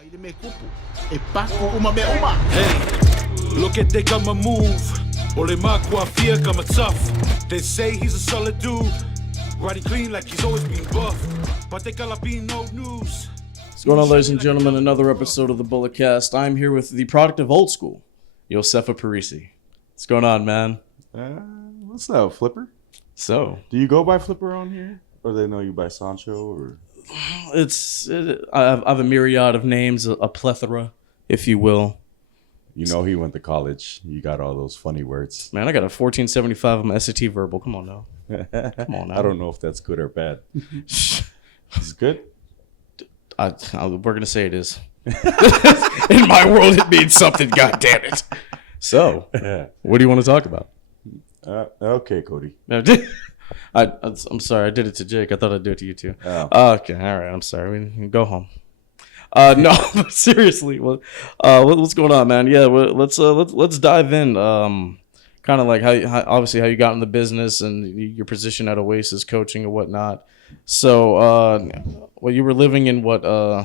Hey, look at they come a move. Ole makwa fear come a tough. They say he's a solid dude. Riding clean like he's always been buff. But they call be no news. What's going on, ladies and gentlemen? Another episode of the Bulletcast. I'm here with the product of old school, Iosefa Parisi. What's going on, man? What's up, Flipper? So, Do you go by Flipper on here? Or they know you by Sancho? Or I have a myriad of names, a plethora, if you will. you know he went to college. You got all those funny words. Man, I got a 1475 on my SAT verbal. Come on now. Come on now. I don't know if that's good or bad. It's good? We're going to say it is. In my world, it means something, God damn it. So, what do you want to talk about? Okay, Cody. I'm sorry, I did it to Jake. I thought I'd do it to you too. Oh. Okay, all right. I'm sorry. We can go home. No, seriously. What's going on, man? Yeah, let's dive in. Kind of like how you got in the business and your position at Oasis, coaching and whatnot. So, you were living in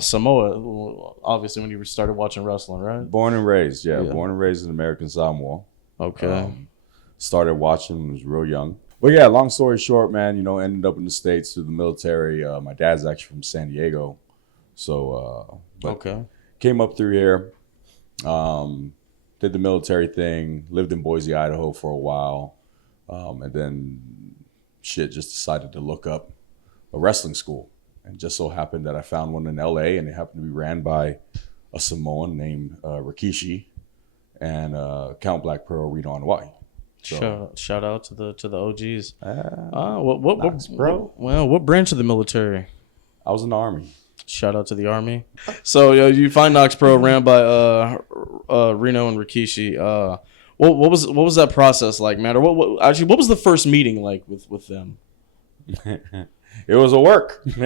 Samoa, obviously, when you started watching wrestling, right? Born and raised, yeah. Born and raised in American Samoa. Okay. Started watching when I was real young. But yeah, long story short, man, ended up in the States through the military. My dad's actually from San Diego. So, came up through here, did the military thing, lived in Boise, Idaho for a while. And then just decided to look up a wrestling school. And just so happened that I found one in LA, and it happened to be ran by a Samoan named Rikishi and Count Black Pearl Reno on Hawaii. So, shout out to the OGs. KnokX Pro. Well, what branch of the military? I was in the Army. Shout out to the Army. So you find KnokX Pro ran by Reno and Rikishi. What was that process like, man? Or what was the first meeting like with them? It was a work. No,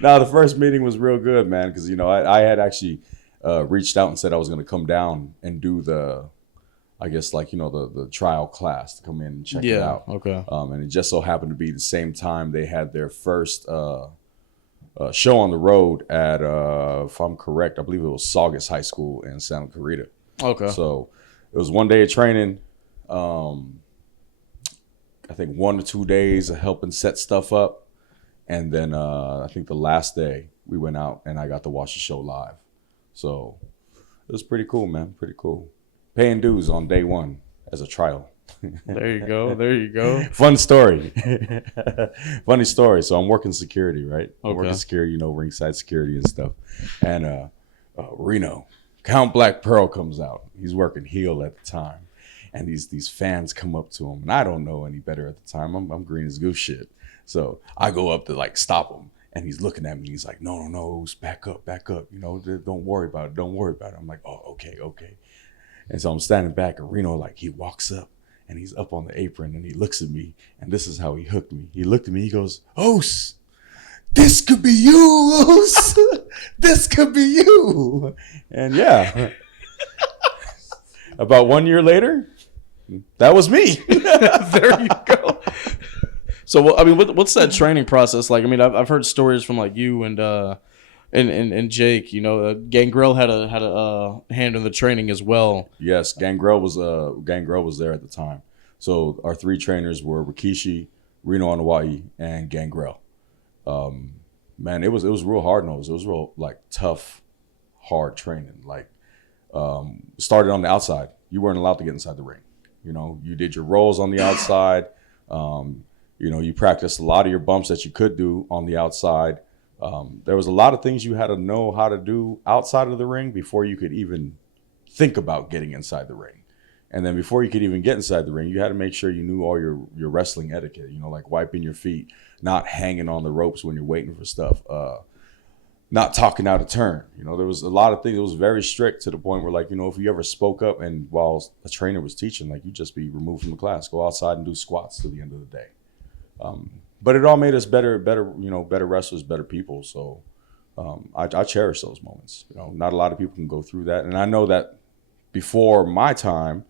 the first meeting was real good, man, because I had actually reached out and said I was going to come down and do the trial class to come in and check it out. Okay. And it just so happened to be the same time they had their first show on the road at, if I'm correct, I believe it was Saugus High School in Santa Clarita. Okay. So it was one day of training. I think 1 or 2 days of helping set stuff up. And then I think the last day we went out and I got to watch the show live. So it was pretty cool, man. Pretty cool. Paying dues on day one as a trial. There you go. Fun story. Funny story. So I'm working security, right? I'm working security, ringside security and stuff. And Reno, Count Black Pearl comes out. He's working heel at the time. And these fans come up to him. And I don't know any better at the time. I'm green as goose shit. So I go up to stop him. And he's looking at me. He's like, no, back up. Don't worry about it. I'm like, oh, okay. And so I'm standing back, and Reno, he walks up, and he's up on the apron, and he looks at me, and this is how he hooked me. He looked at me, he goes, Ose, this could be you, Ose. This could be you. And yeah, about 1 year later, that was me. There you go. So, what's that training process like? I mean, I've heard stories from you and Jake. Gangrel had a hand in the training as well. Yes, Gangrel was there at the time. So our three trainers were Rikishi, Reno on Hawaii, and Gangrel. Man, it was real hard nosed. It was real tough, hard training. Started on the outside. You weren't allowed to get inside the ring. You did your rolls on the outside. You practiced a lot of your bumps that you could do on the outside. There was a lot of things you had to know how to do outside of the ring before you could even think about getting inside the ring. And then before you could even get inside the ring, you had to make sure you knew all your wrestling etiquette, like wiping your feet, not hanging on the ropes when you're waiting for stuff, not talking out of turn. There was a lot of things. It was very strict to the point where, if you ever spoke up and while a trainer was teaching, you'd just be removed from the class, go outside and do squats till the end of the day. But it all made us better wrestlers, better people. So I cherish those moments. Not a lot of people can go through that. And I know that before my time,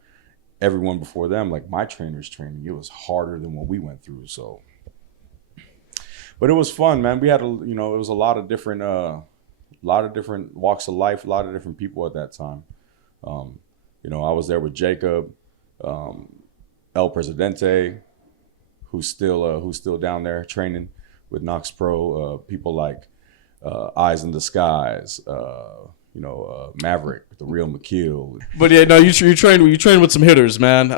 everyone before them, my trainer's training, it was harder than what we went through. So But it was fun, man. We had it was a lot of different walks of life, a lot of different people at that time. I was there with Jacob, El Presidente, who's still down there training with KnokX Pro. People like Eyes in the Skies, Maverick, the real McKeel. But yeah, no, you trained with some hitters, man.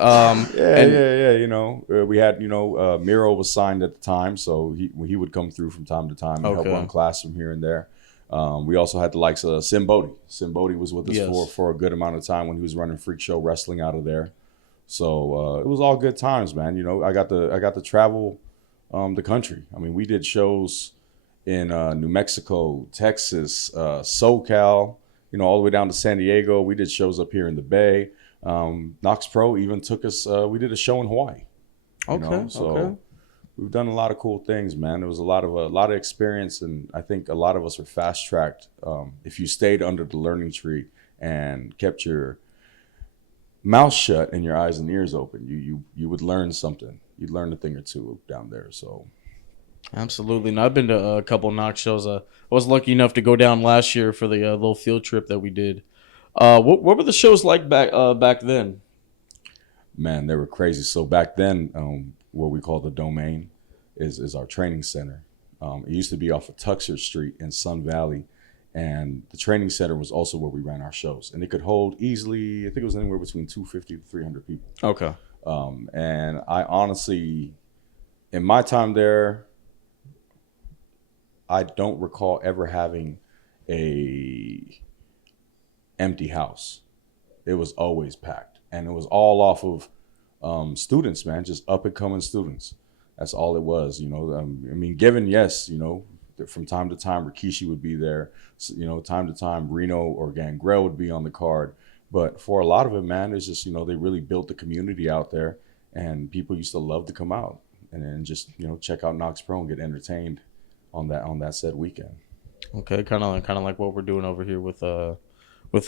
We had Miro was signed at the time, so he would come through from time to time and help run class from here and there. We also had the likes of Sim Bodie. Sim Bodie was with us for a good amount of time when he was running Freak Show Wrestling out of there. So it was all good times, man. I got to travel the country. I mean, we did shows in New Mexico, Texas, SoCal, all the way down to San Diego. We did shows up here in the Bay. KnokX Pro even took us. We did a show in Hawaii. So we've done a lot of cool things, man. There was a lot of experience, and I think a lot of us are fast tracked. If you stayed under the learning tree and kept your mouth shut and your eyes and ears open, you would learn something. You'd learn a thing or two down there. So absolutely. Now, I've been to a couple of KnokX shows. I was lucky enough to go down last year for the little field trip that we did. What were the shows like back then? Man, they were crazy. So back then, what we call the Domain is our training center. It used to be off of Tuxer Street in Sun Valley. And the training center was also where we ran our shows. And it could hold easily, I think it was anywhere between 250 to 300 people. Okay. And I honestly, in my time there, I don't recall ever having a empty house. It was always packed. And it was all off of students, man, just up and coming students. That's all it was, given, yes, from time to time, Rikishi would be there. Time to time, Reno or Gangrel would be on the card. But for a lot of it, man, it's just, they really built the community out there, and people used to love to come out and then just, check out KnokX Pro and get entertained on that said weekend. Okay, kind of like what we're doing over here with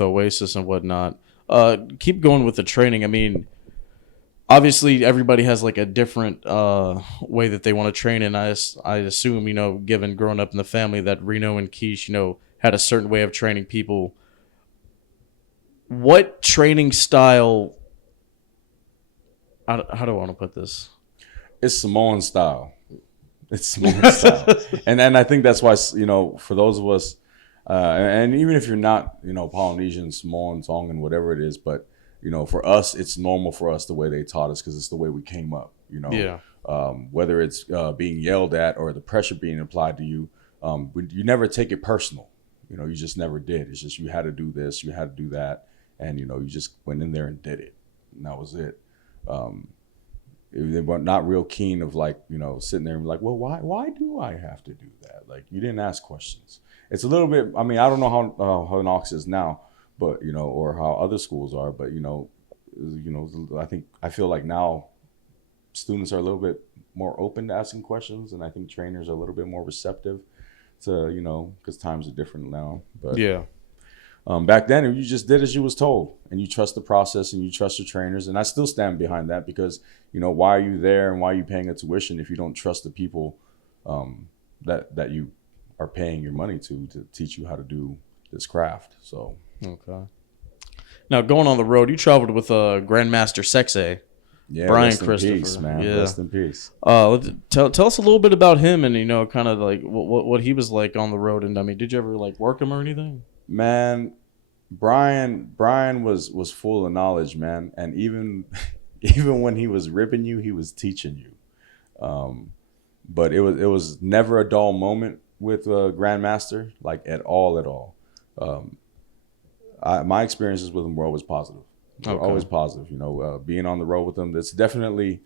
Oasis and whatnot. Keep going with the training. I mean, obviously, everybody has like a different way that they want to train, and I assume, given growing up in the family, that Reno and Keish, had a certain way of training people. What training style? How do I want to put this? It's Samoan style. It's Samoan style, and I think that's why for those of us, and even if you're not Polynesian, Samoan, Tongan, whatever it is, but for us, it's normal for us the way they taught us because it's the way we came up. Yeah. Whether it's being yelled at or the pressure being applied to you, you never take it personal. You just never did. It's just you had to do this, you had to do that, and you just went in there and did it, and that was it. They were not real keen of sitting there and like, well, why do I have to do that? Like, you didn't ask questions. It's a little bit. I mean, I don't know how KnokX is now, but or how other schools are, but I feel like now students are a little bit more open to asking questions, and I think trainers are a little bit more receptive to because times are different now. But yeah. Back then, you just did as you was told, and you trust the process, and you trust your trainers, and I still stand behind that because why are you there and why are you paying a tuition if you don't trust the people that you are paying your money to teach you how to do this craft? So okay. Now, going on the road, you traveled with Grandmaster Sexay, Brian rest Christopher. In peace, man. Yeah. Rest in peace. Tell us a little bit about him and kind of like what he was like on the road. And I mean, did you ever work him or anything? Man, Brian was full of knowledge, man, and even when he was ripping you, he was teaching you. But it was never a dull moment with Grandmaster, at all. My experiences with him were always positive. Always positive. Being on the road with him, that's definitely.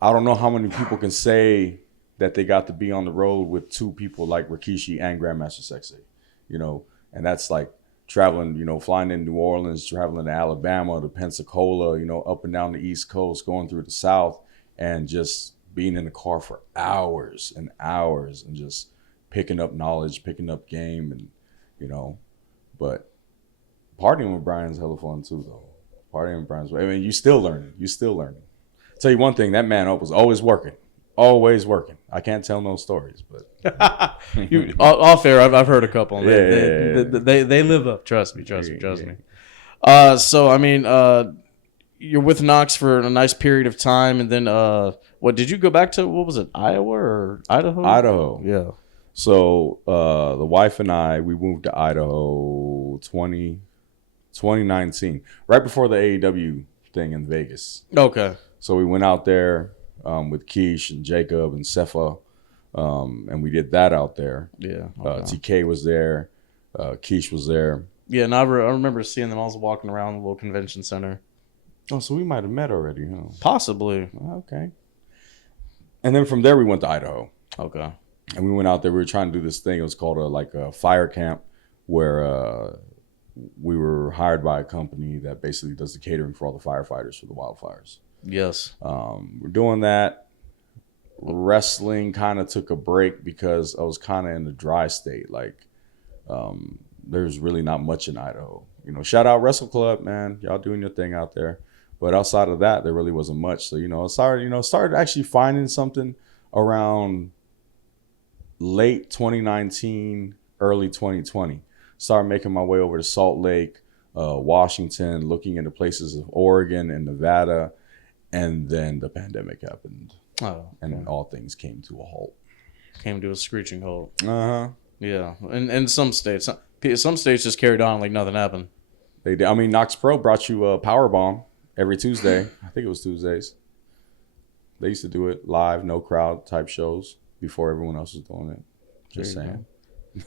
I don't know how many people can say that they got to be on the road with two people like Rikishi and Grandmaster Sexay. And that's traveling, flying in New Orleans, traveling to Alabama, to Pensacola, up and down the East Coast, going through the South, and just being in the car for hours and hours and just picking up knowledge, picking up game, and, but partying with Brian's hella fun too, though. Partying with Brian's, you still learning. Tell you one thing, that man was always working. always working. I can't tell no stories, but Off air, I've heard a couple. They live up. Trust me. So I mean, you're with KnokX for a nice period of time, and then what did you go back to? What was it, Iowa or Idaho? Idaho. Yeah. So the wife and I, we moved to Idaho 2019, right before the AEW thing in Vegas. Okay. So we went out there with Keish and Jacob and Sefa, and we did that out there. Yeah. TK was there. Keish was there. Yeah, and I remember seeing them. I was walking around the little convention center. Oh, so we might have met already, huh? Possibly. Okay. And then from there, we went to Idaho. Okay. And we went out there. We were trying to do this thing. It was called a fire camp, where we were hired by a company that basically does the catering for all the firefighters for the wildfires. Yes. We're doing that. Wrestling kind of took a break because I was kind of in the dry state. Like, there's really not much in Idaho. You know, shout out Wrestle Club, man. Y'all doing your thing out there. But outside of that, there really wasn't much. So, started actually finding something around late 2019, early 2020. Started making my way over to Salt Lake, Washington, looking into places of Oregon and Nevada. And then the pandemic happened. Oh. And all things came to a halt. Came to a screeching halt. Uh-huh. Yeah. And some states just carried on like nothing happened. They did. I mean, KnokX Pro brought you a power bomb every Tuesday. I think it was Tuesdays. They used to do it live, no crowd type shows before everyone else was doing it. Just saying.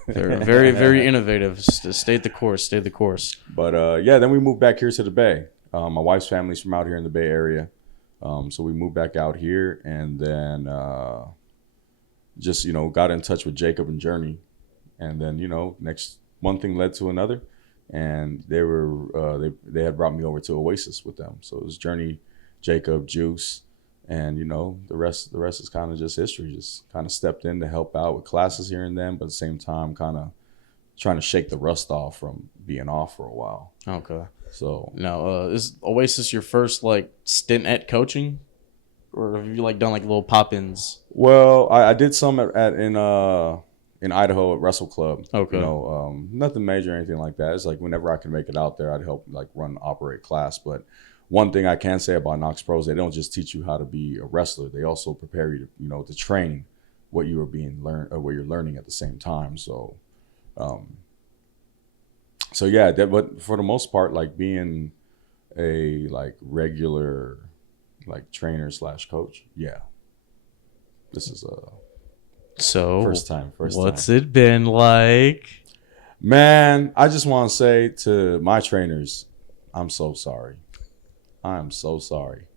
They're very, very innovative. Stayed the course. But then we moved back here to the Bay. My wife's family's from out here in the Bay Area. So we moved back out here, and then just got in touch with Jacob and Journey. And then, next one thing led to another. And they had brought me over to Oasis with them. So it was Journey, Jacob, Juice, and the rest is kind of just history. Just kind of stepped in to help out with classes here and then, but at the same time, kind of trying to shake the rust off from being off for a while. Okay. So now, is Oasis your first stint at coaching, or have you done little pop-ins? Well, I did some in Idaho at Wrestle Club. Okay. Nothing major or anything like that. It's whenever I can make it out there, I'd help run, operate class. But one thing I can say about KnokX Pro is they don't just teach you how to be a wrestler. They also prepare you to, to train what you are being learned or what you're learning at the same time. So, but for the most part, being a regular trainer / coach, yeah, this is a. So first time. What's it been like? Man, I just want to say to my trainers, I'm so sorry. I am so sorry.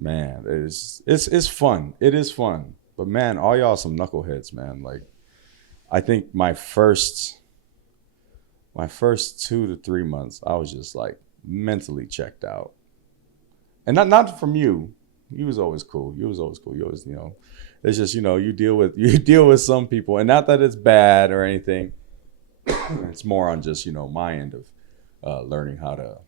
Man, it's fun. It is fun. But man, all y'all some knuckleheads, man. I think my first 2 to 3 months, I was just mentally checked out. And not from you. You was always cool. You always, it's just, you deal with some people, and not that it's bad or anything. It's more on just, my end of learning how to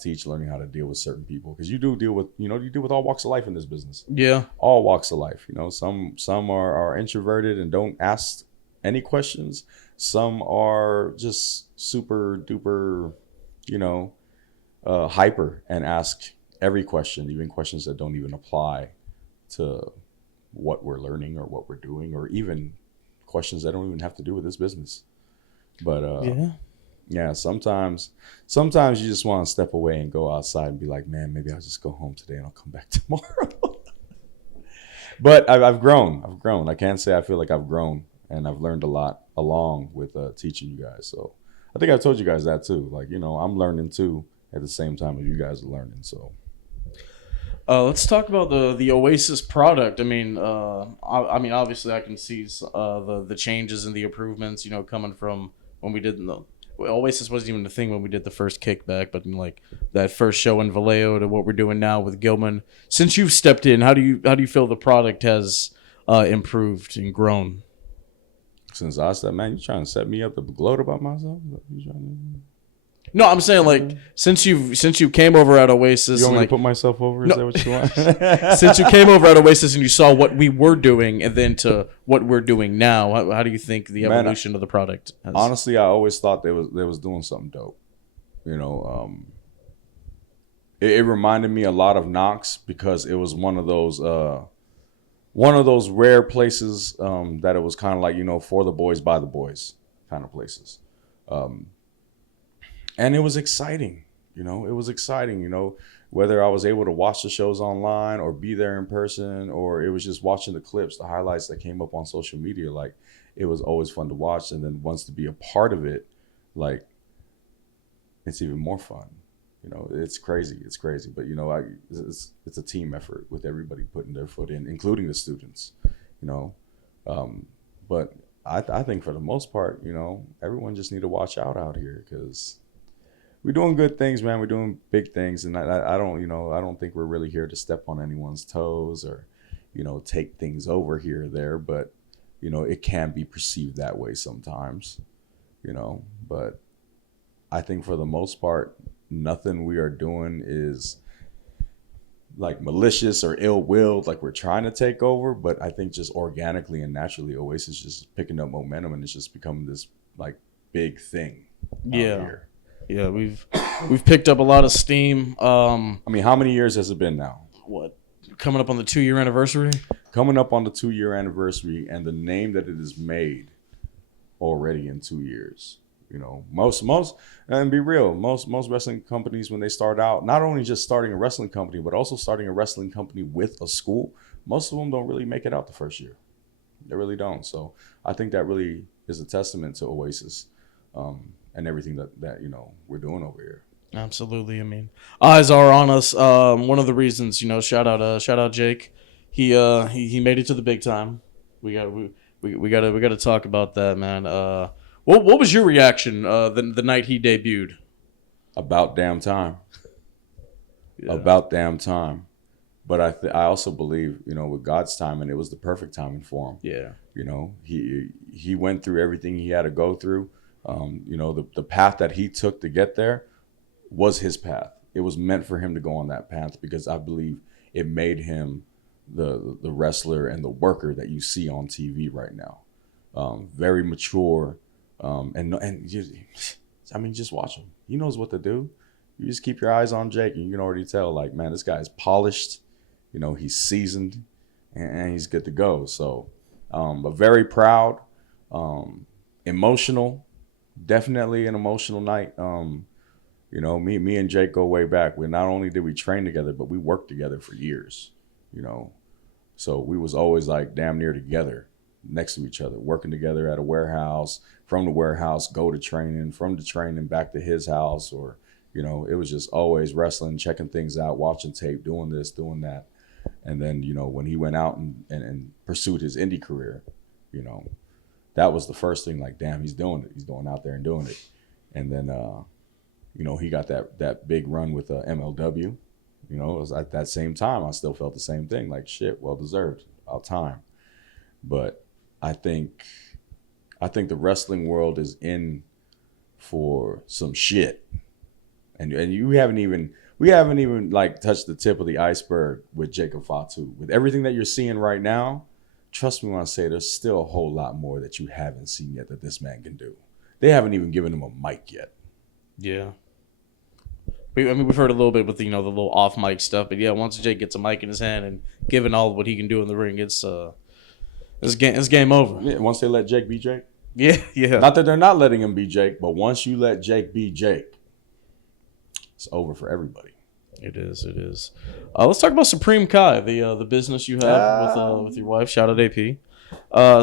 teach, learning how to deal with certain people. Because you do deal with, you deal with all walks of life in this business. Yeah. All walks of life. Some are introverted and don't ask any questions. Some are just super duper, hyper and ask every question, even questions that don't even apply to what we're learning or what we're doing, or even questions that don't even have to do with this business. But yeah, sometimes you just want to step away and go outside and be like, man, maybe I'll just go home today and I'll come back tomorrow. But I've grown. I can say I feel like I've grown, and I've learned a lot along with teaching you guys. So I think I've told you guys that too. I'm learning too at the same time as you guys are learning. So. Let's talk about the Oasis product. I mean, obviously, I can see the changes and the improvements, coming from when we did Oasis wasn't even a thing when we did the first kickback, but that first show in Vallejo to what we're doing now with Gilman. Since you've stepped in, how do you feel the product has improved and grown? Since I said, man, you trying to set me up to gloat about myself? No, I'm saying like since you came over at Oasis, You want and me like to put myself over? Is that what you want? since you came over at Oasis and you saw what we were doing, and then to what we're doing now, how do you think the evolution of the product has? Honestly, I always thought they was doing something dope. You know, it reminded me a lot of KnokX because it was one of those rare places that it was kind of like, you know, for the boys by the boys kind of places. And it was exciting, you know, whether I was able to watch the shows online or be there in person, or it was just watching the clips, the highlights that came up on social media. Like, it was always fun to watch. And then once to be a part of it, like, it's even more fun. You know, it's crazy. But, you know, it's a team effort with everybody putting their foot in, including the students, you know. But I think for the most part, you know, everyone just need to watch out here because we're doing good things, man. We're doing big things. And I don't think we're really here to step on anyone's toes or, you know, take things over here or there. But, you know, it can be perceived that way sometimes, you know. But I think for the most part, nothing we are doing is like malicious or ill-willed, like we're trying to take over. But I think just organically and naturally, Oasis just picking up momentum, and it's just becoming this like big thing. Here. Yeah, we've picked up a lot of steam. I mean, how many years has it been now? What, coming up on the 2-year anniversary? Coming up on the 2-year anniversary, and the name that it has made already in 2 years. You know, most, and be real, most wrestling companies, when they start out, not only just starting a wrestling company, but also starting a wrestling company with a school, most of them don't really make it out the first year. They really don't. So I think that really is a testament to Oasis, and everything that you know we're doing over here. Absolutely. I mean, eyes are on us. One of the reasons, you know, shout out Jake. He made it to the big time. We gotta talk about that, man. What was your reaction the night he debuted? About damn time. Yeah. About damn time. But I also believe, you know, with God's timing, it was the perfect timing for him. Yeah. You know, he went through everything he had to go through. You know, the path that he took to get there was his path. It was meant for him to go on that path because I believe it made him the wrestler and the worker that you see on TV right now. Very mature, and just watch him. He knows what to do. You just keep your eyes on Jake, and you can already tell, like, man, this guy's polished. You know, he's seasoned, and he's good to go. So, but very proud, emotional. Definitely an emotional night. You know, me and Jake go way back. We not only did we train together, but we worked together for years. You know, so we was always like damn near together, next to each other, working together at a warehouse. From the warehouse, go to training. From the training, back to his house, or you know, it was just always wrestling, checking things out, watching tape, doing this, doing that. And then, you know, when he went out and pursued his indie career, you know, that was the first thing, like, damn, he's doing it. He's going out there and doing it. And then, you know, he got that big run with MLW. You know, it was at that same time, I still felt the same thing, like, shit, well-deserved, about time. But I think the wrestling world is in for some shit. And we haven't even like touched the tip of the iceberg with Jacob Fatu. With everything that you're seeing right now, trust me when I say there's still a whole lot more that you haven't seen yet that this man can do. They haven't even given him a mic yet. Yeah. We've heard a little bit with the little off mic stuff, but yeah, once Jake gets a mic in his hand and given all of what he can do in the ring, it's game over. Yeah, once they let Jake be Jake. Yeah. Not that they're not letting him be Jake, but once you let Jake be Jake, it's over for everybody. It is. Let's talk about Supreme Kai, the business you have with your wife. Shout out AP.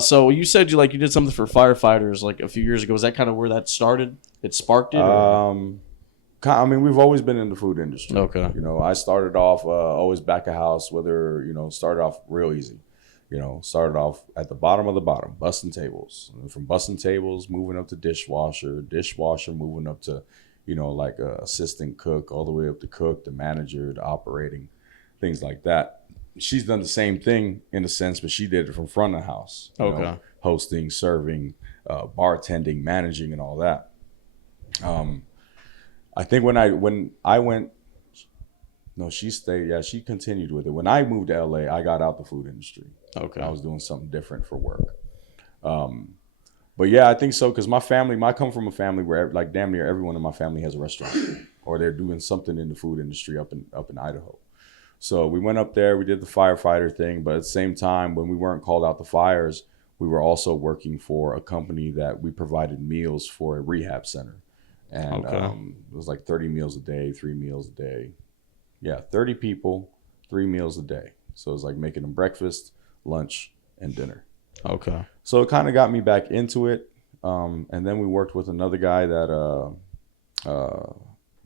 So you said you did something for firefighters like a few years ago. Was that kind of where that started? It sparked it? I mean, we've always been in the food industry. Okay. You know, I started off always back of house, started off real easy. You know, started off at the bottom of the bottom, busting tables. And from busting tables, moving up to dishwasher, moving up to, like assistant cook, all the way up to cook, the manager, the operating, things like that. She's done the same thing in a sense, but she did it from front of the house. Okay. Hosting, serving, bartending, managing, and all that. I think when I went, no, she stayed. Yeah, she continued with it. When I moved to LA, I got out the food industry. Okay. I was doing something different for work. But yeah, I think so because I come from a family where like damn near everyone in my family has a restaurant or they're doing something in the food industry up in Idaho. So we went up there, we did the firefighter thing, but at the same time, when we weren't called out the fires, we were also working for a company that we provided meals for a rehab center. And it was like 30 meals a day, 3 meals a day. Yeah, 30 people, 3 meals a day. So it was like making them breakfast, lunch, and dinner. Okay. So it kind of got me back into it. And then we worked with another guy that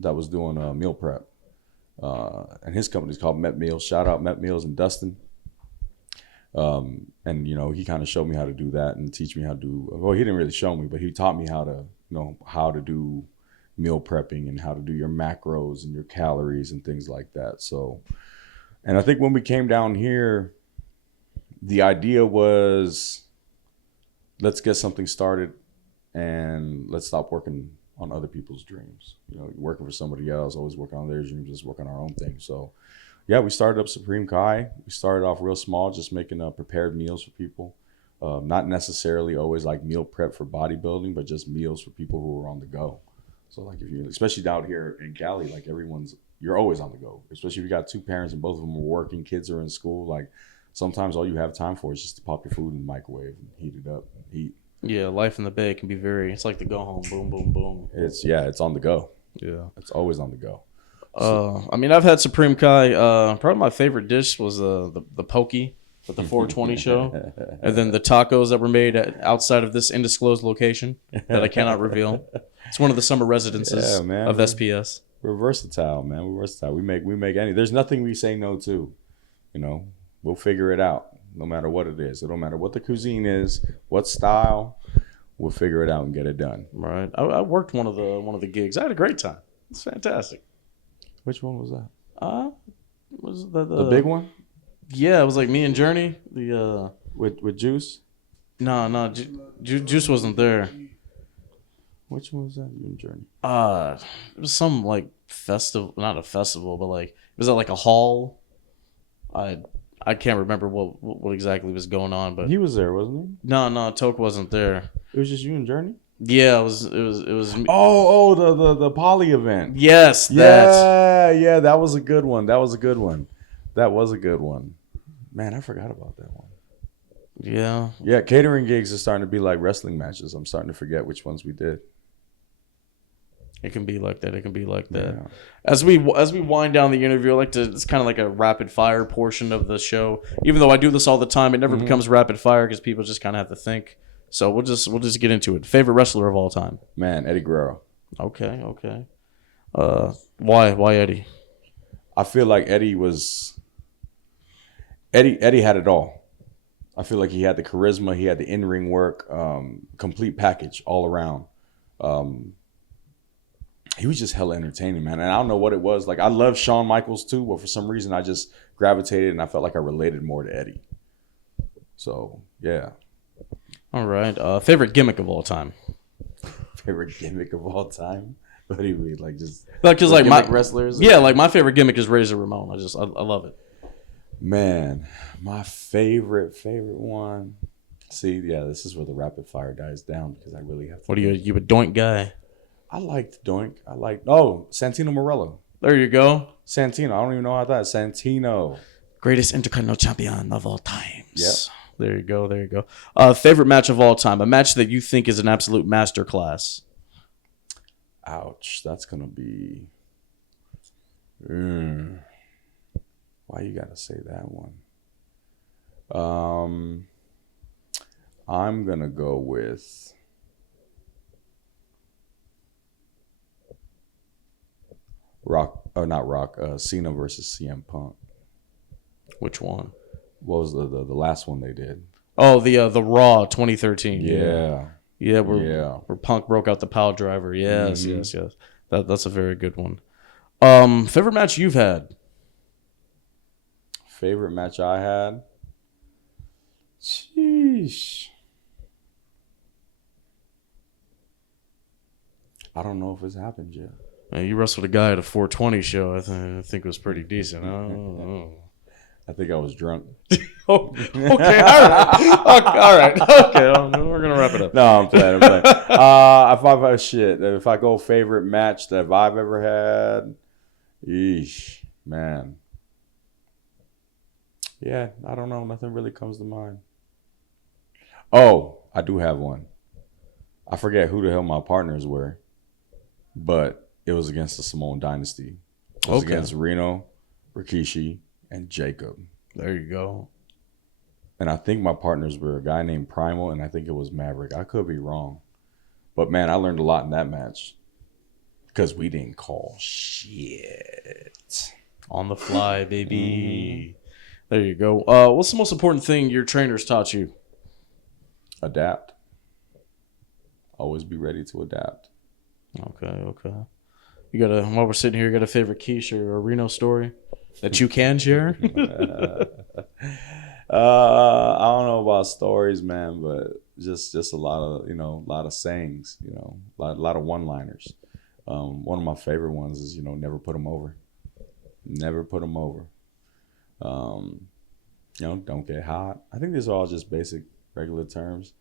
was doing meal prep. And his company's called Met Meals. Shout out Met Meals and Dustin. And he kind of showed me how to do that and teach me how to do. Well, he didn't really show me, but he taught me how to do meal prepping and how to do your macros and your calories and things like that. So, and I think when we came down here, the idea was, let's get something started and let's stop working on other people's dreams. You're working for somebody else, always working on their dreams, just work on our own thing. So yeah, we started up Supreme Kai. We started off real small, just making prepared meals for people. Not necessarily always like meal prep for bodybuilding, but just meals for people who are on the go. So like if you, especially down here in Cali, like you're always on the go, especially if you got 2 parents and both of them are working, kids are in school. Like sometimes all you have time for is just to pop your food in the microwave and heat it up and eat. Yeah, life in the Bay can be it's like the go home, boom, boom, boom. It's on the go. Yeah. It's always on the go. I mean, I've had Supreme Kai. Probably my favorite dish was the pokey with the 420 show, and then the tacos that were made outside of this undisclosed location that I cannot reveal. It's one of the summer residences of SPS. We're versatile, man. We're versatile. We make any. There's nothing we say no to. We'll figure it out. No matter what it is, it don't matter what the cuisine is, what style, we'll figure it out and get it done. Right. I worked one of the gigs. I had a great time. It's fantastic. Which one was that? Was the big one? Yeah, it was like me and Journey. The with Juice. No, Juice wasn't there. Which one was that? You and Journey. It was some like festival, not a festival, but like it was at like a hall. I can't remember what exactly was going on, but he was there, wasn't he? No, Toke wasn't there. It was just you and Journey. Yeah, it was. The poly event. Yes, yeah, that was a good one. That was a good one. Man, I forgot about that one. Yeah, catering gigs are starting to be like wrestling matches. I'm starting to forget which ones we did. It can be like that. Yeah. As we wind down the interview, it's kind of like a rapid fire portion of the show. Even though I do this all the time, it never becomes rapid fire because people just kind of have to think. So we'll just get into it. Favorite wrestler of all time? Man, Eddie Guerrero. Okay. Why Eddie? I feel like Eddie had it all. I feel like he had the charisma, he had the in-ring work, complete package all around. He was just hella entertaining, man. And I don't know what it was. Like, I love Shawn Michaels too, but for some reason I just gravitated and I felt like I related more to Eddie. So, yeah. All right. Favorite gimmick of all time? Favorite gimmick of all time? What do you mean? Like, just because like my wrestlers? Yeah, like my favorite gimmick is Razor Ramon. I love it. Man, my favorite one. See, yeah, this is where the rapid fire dies down because I really have to. What are you a doink guy? I liked Doink. Santino Marella. There you go. Santino. I don't even know how that. Santino. Greatest Intercontinental Champion of all times. Yep. There you go. Favorite match of all time. A match that you think is an absolute masterclass. Ouch. That's going to be... Why you got to say that one? I'm going to go with... Cena versus CM Punk. Which one? What was the last one they did? Oh, the Raw 2013. Yeah. Where Punk broke out the pile driver. Yes. That's a very good one. Favorite match you've had? Favorite match I had? Sheesh. I don't know if it's happened yet. You wrestled a guy at a 420 show. I think it was pretty decent. I think I was drunk. Oh, okay, all right. Okay, all right. Okay, we're gonna wrap it up. No, I'm playing. If I go favorite match that I've ever had, yeesh, man. Yeah, I don't know. Nothing really comes to mind. Oh, I do have one. I forget who the hell my partners were, but it was against the Samoan Dynasty. It was against Reno, Rikishi, and Jacob. There you go. And I think my partners were a guy named Primal, and I think it was Maverick. I could be wrong. But, man, I learned a lot in that match because we didn't call shit. On the fly, baby. There you go. What's the most important thing your trainers taught you? Adapt. Always be ready to adapt. Okay. You got while we're sitting here, you got a favorite quiche or a Reno story that you can share? I don't know about stories, man, but just a lot of sayings, a lot of one-liners. One of my favorite ones is, never put them over. Never put them over. Don't get hot. I think these are all just basic, regular terms.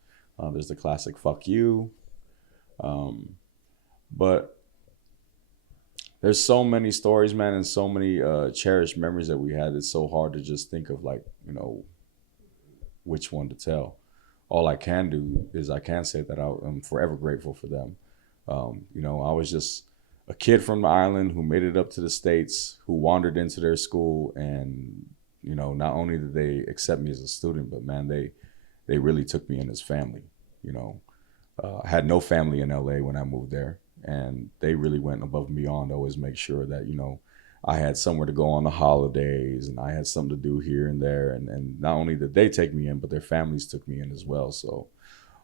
There's the classic "fuck you," but there's so many stories, man, and so many cherished memories that we had. It's so hard to just think of which one to tell. All I can do is I can say that I'm forever grateful for them. I was just a kid from the island who made it up to the States, who wandered into their school, and not only did they accept me as a student, but man, they really took me in as family. I had no family in LA when I moved there, and they really went above and beyond to always make sure that I had somewhere to go on the holidays, and I had something to do here and there, and not only did they take me in, but their families took me in as well. So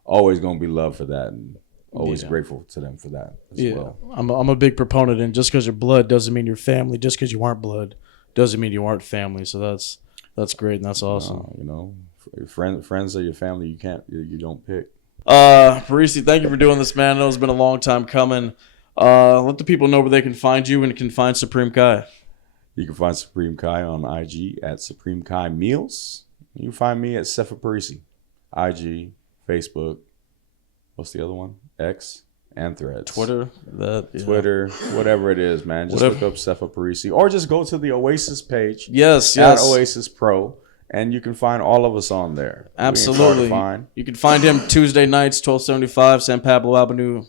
always gonna be love for that, and always grateful to them for that as well. I'm a big proponent, and just because you're blood doesn't mean you're family. Just because you aren't blood doesn't mean you aren't family. So that's great, and that's awesome. Friends are your family. You don't pick. Parisi, thank you for doing this, man. I know it's been a long time coming. Let the people know where they can find you and can find Supreme Kai. You can find Supreme Kai on IG at Supreme Kai Meals. You can find me at Iosefa Parisi. IG, Facebook. What's the other one? X and Threads. Twitter, whatever it is, man. Just look up Iosefa Parisi, or just go to the Oasis page. Yes. At Oasis Pro. And you can find all of us on there. Absolutely. You can find him Tuesday nights, 1275 San Pablo Avenue,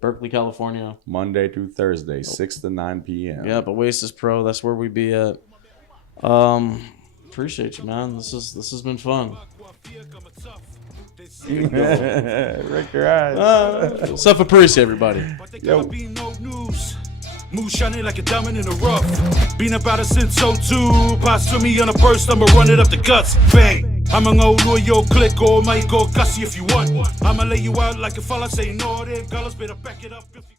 Berkeley, California. Monday through Thursday, 6 to 9 p.m. Yeah, but Oasis Pro, that's where we be at. Appreciate you, man. This has been fun. Rick your eyes. Iosefa Parisi, everybody. Yo. Mood shining like a diamond in the rough. Been about it since 02. Pass to me on a burst, I'ma run it up the guts. Bang. I'm an old loyal click, or might go gussy if you want. I'ma lay you out like a fella say no. Them colors better back it up if you